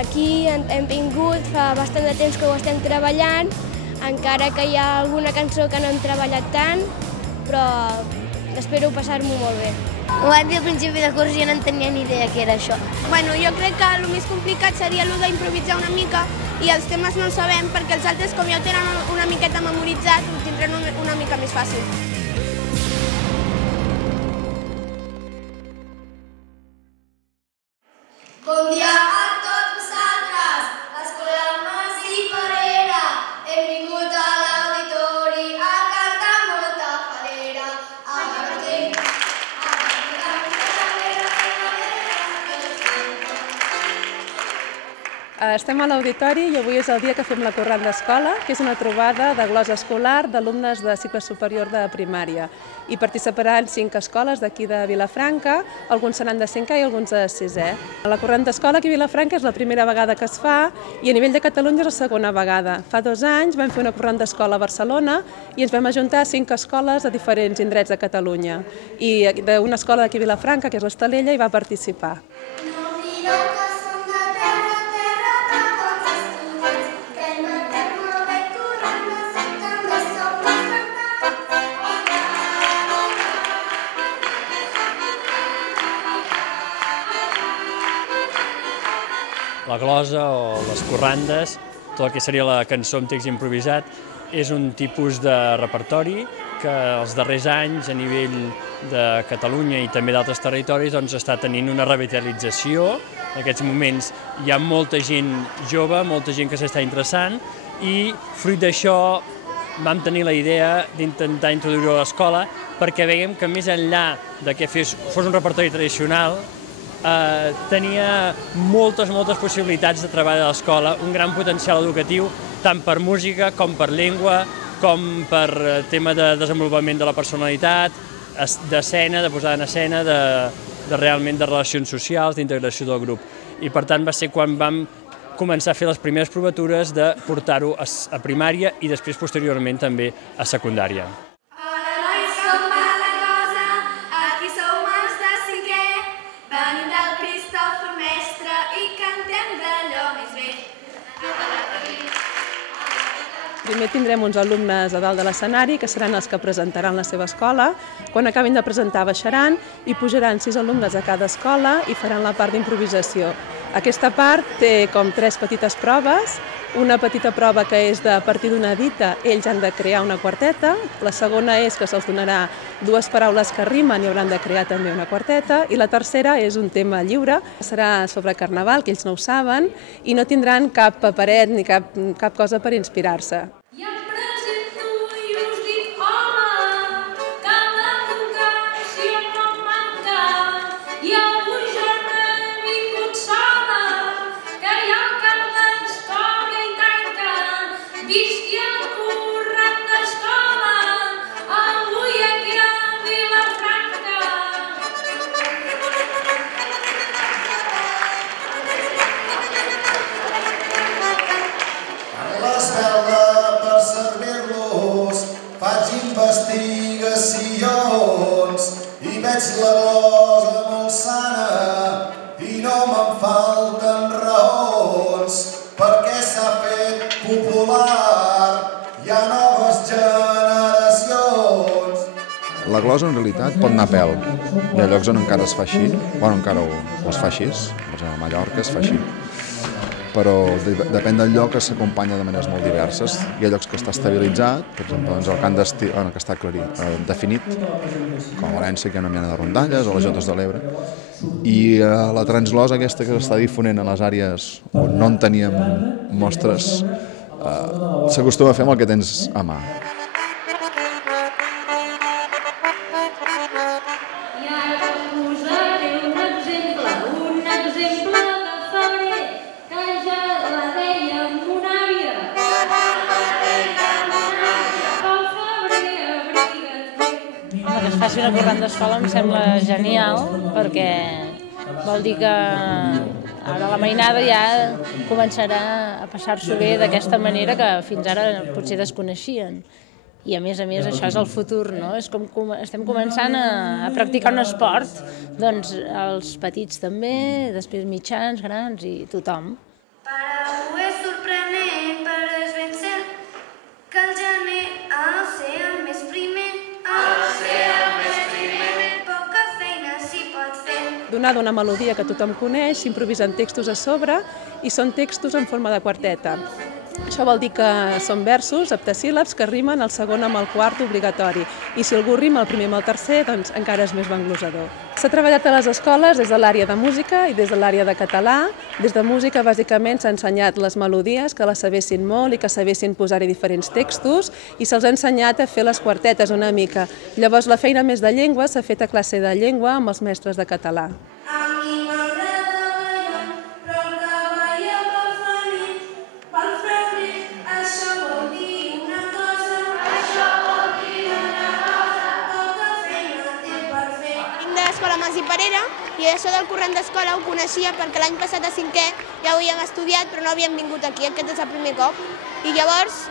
aquí hem vingut, fa bastant de temps que ho estem treballant, encara que hi ha alguna cançó que no hem treballat tant, però espero passar-m'ho molt bé. Ho vam dir al principi de curs i jo no en tenia ni idea què era això. Bueno, jo crec que el més complicat seria el d'improvisar una mica i els temes no els sabem perquè els altres, com ja ho tenen una miqueta memoritzat, ho tindran una mica més fàcil. Bon dia a tots vosaltres, l'Escola Mas i Parera. Hem vingut a l'auditori a cantar molta falera. Estem a l'auditori i avui és el dia que fem la corrent d'escola, que és una trobada de glosa escolar d'alumnes de cicle superior de primària. Hi participaran 5 escoles d'aquí de Vilafranca, alguns seran de 5è i alguns de 6è. La corrent d'escola aquí a Vilafranca és la primera vegada que es fa i a nivell de Catalunya és la segona vegada. Fa 2 anys vam fer una corrent d'escola a Barcelona i ens vam ajuntar 5 escoles de diferents indrets de Catalunya. I d'una escola d'aquí a Vilafranca, que és l'Estalella, hi va participar. La glosa o les corrandes, tot el que seria la cançó amb text improvisat, és un tipus de repertori que els darrers anys a nivell de Catalunya i també d'altres territoris està tenint una revitalització. En aquests moments hi ha molta gent jove, molta gent que s'està interessant i fruit d'això vam tenir la idea d'intentar introduir-ho a l'escola perquè veiem que més enllà de que fos un repertori tradicional tenia moltes possibilitats de treball a l'escola, un gran potencial educatiu tant per música com per llengua, com per tema de desenvolupament de la personalitat, d'escena, de posada en escena, realment de relacions socials, d'integració del grup. I per tant va ser quan vam començar a fer les primeres provatures de portar-ho a primària i després posteriorment també a secundària. Primer tindrem uns alumnes a dalt de l'escenari, que seran els que presentaran la seva escola. Quan acabin de presentar baixaran i pujaran 6 alumnes a cada escola i faran la part d'improvisació. Aquesta part té com 3 petites proves. Una petita prova que és de a partir d'una dita, ells han de crear una quarteta. La segona és que se'ls donarà 2 paraules que rimen i hauran de crear també una quarteta. I la tercera és un tema lliure, serà sobre carnaval, que ells no ho saben, i no tindran cap paperet ni cap cosa per inspirar-se. Investigacions i veig la glosa molt sana i no me'n falten raons perquè s'ha fet popular, hi ha noves generacions. La glosa en realitat pot anar a pèl. Hi ha llocs on encara es fa així, bueno, encara es fa així, a Mallorca es fa així. Però depèn del lloc que s'acompanya de maneres molt diverses. Hi ha llocs que està estabilitzat, per exemple, el cant d'estiu, que està definit, com a València, que hi ha una mena de rondalles, o les Jotes de l'Ebre. I la transglosa aquesta que s'està difonent a les àrees on no en teníem mostres, s'acostuma a fer amb el que tens a mà. Que es faci una corrent d'escola em sembla genial, perquè vol dir que ara la mainada ja començarà a passar-s'ho bé d'aquesta manera que fins ara potser desconeixien. I a més, això és el futur, no? És com estem començant a practicar un esport, doncs els petits també, després mitjans, grans i tothom. tonada, una melodia que tothom coneix, s'improvisen textos a sobre i són textos en forma de quarteta. Això vol dir que són versos heptasíl·labs que rimen el segon amb el quart obligatori i si algú rima el primer amb el tercer, doncs encara és més venglosador. S'ha treballat a les escoles des de l'àrea de música i des de l'àrea de català. Des de música, bàsicament, s'ha ensenyat les melodies, que les sabessin molt i que sabessin posar-hi diferents textos i se'ls ha ensenyat a fer les quartetes una mica. Llavors, la feina més de llengua s'ha fet a classe de llengua amb els mestres de català. I això del corrent d'escola ho coneixia perquè l'any passat a 5è ja ho havíem estudiat però no havíem vingut aquí, aquest és el primer cop. I llavors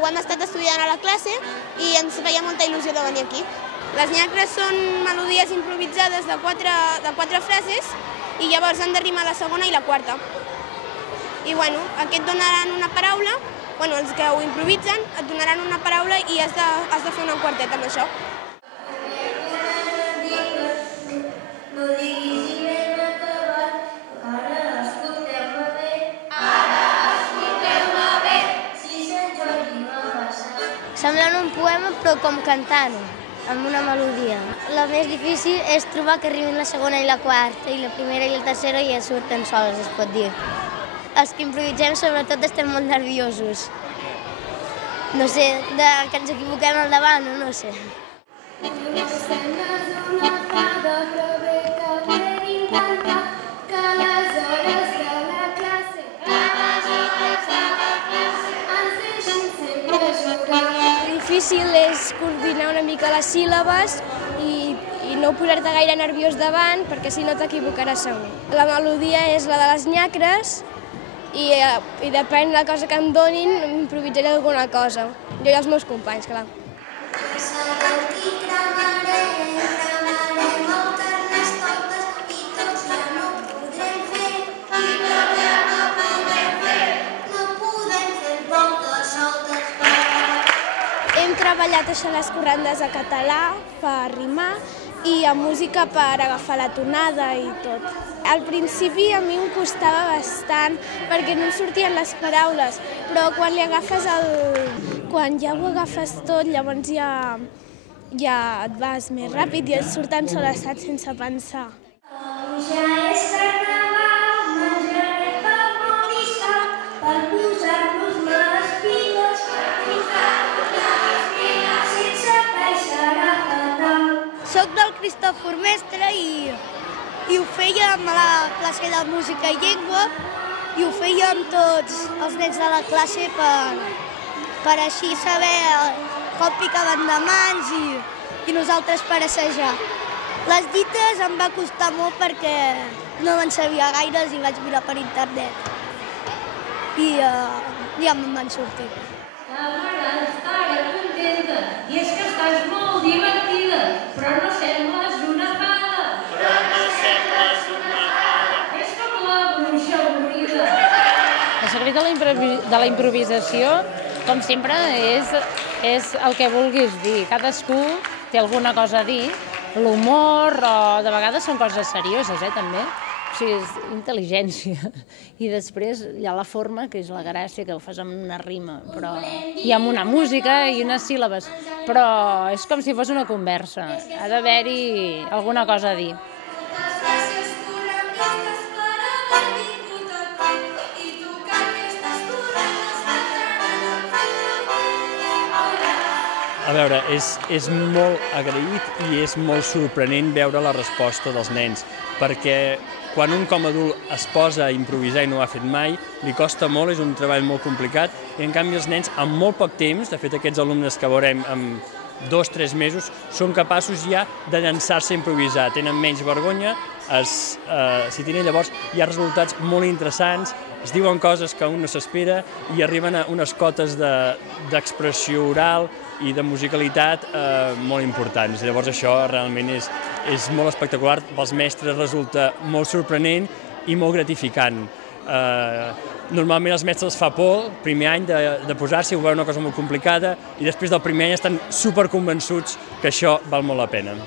ho hem estat estudiant a la classe i ens feia molta il·lusió de venir aquí. Les nyacres són melodies improvisades de quatre frases i llavors han de rimar la segona i la quarta. I bueno, aquest donaran una paraula, els que ho improvisen et donaran una paraula i has de fer una quarteta amb això. Semblant un poema, però com cantant-ho, amb una melodia. La més difícil és trobar que rimin la segona i la quarta, i la primera i la tercera ja surten soles, es pot dir. Els que improvisem, sobretot, estem molt nerviosos. No sé, que ens equivoquem al davant, no sé. Difícil és coordinar una mica les síl·labes i no posar-te gaire nerviós davant perquè si no t'equivocaràs segur. La melodia és la de les nyacres i depèn de la cosa que em donin, improvisaré alguna cosa. Jo i els meus companys, clar. Hem treballat això a les corrandes a català per rimar i a música per agafar la tonada i tot. Al principi a mi em costava bastant perquè no em sortien les paraules, però quan ja ho agafes tot, llavors ja et vas més ràpid i et surten soles sense pensar. Ja és carnaval, menjaré pa molt discat per posar-nos les piles, sense pa i serà fatal. Soc del Cristòfor Mestre i ho fèiem a la classe de música i llengua i ho fèiem tots els nens de la classe per així saber com picaven de mans i nosaltres per assajar. Les dites em va costar molt perquè no me'n sabia gaires i vaig mirar per internet i ja me'n van sortir. La mare estarà contenta i és que estàs molt divertida, però no sembles una fada. Però no sembles una fada. És com la bruixa avorrida. El secret de la improvisació, com sempre, és el que vulguis dir. Cadascú té alguna cosa a dir, l'humor o de vegades són coses serioses, també. O sigui, és intel·ligència. I després hi ha la forma, que és la gràcia, que ho fas amb una rima, però i amb una música i unes síl·labes. Però és com si fos una conversa. Ha d'haver-hi alguna cosa a dir. A veure, és molt agraït i és molt sorprenent veure la resposta dels nens, perquè quan un com a adult es posa a improvisar i no ho ha fet mai, li costa molt, és un treball molt complicat, i en canvi els nens, en molt poc temps, de fet aquests alumnes que veurem en 2 o 3 mesos, són capaços ja de llançar-se a improvisar, tenen menys vergonya, si tenen llavors hi ha resultats molt interessants, es diuen coses que un no s'espera i arriben a unes cotes d'expressió oral i de musicalitat molt importants. Llavors això realment és molt espectacular, pels mestres resulta molt sorprenent i molt gratificant. Normalment els mestres els fa por, el primer any de posar-s'hi, ho veuen una cosa molt complicada i després del primer any estan superconvençuts que això val molt la pena.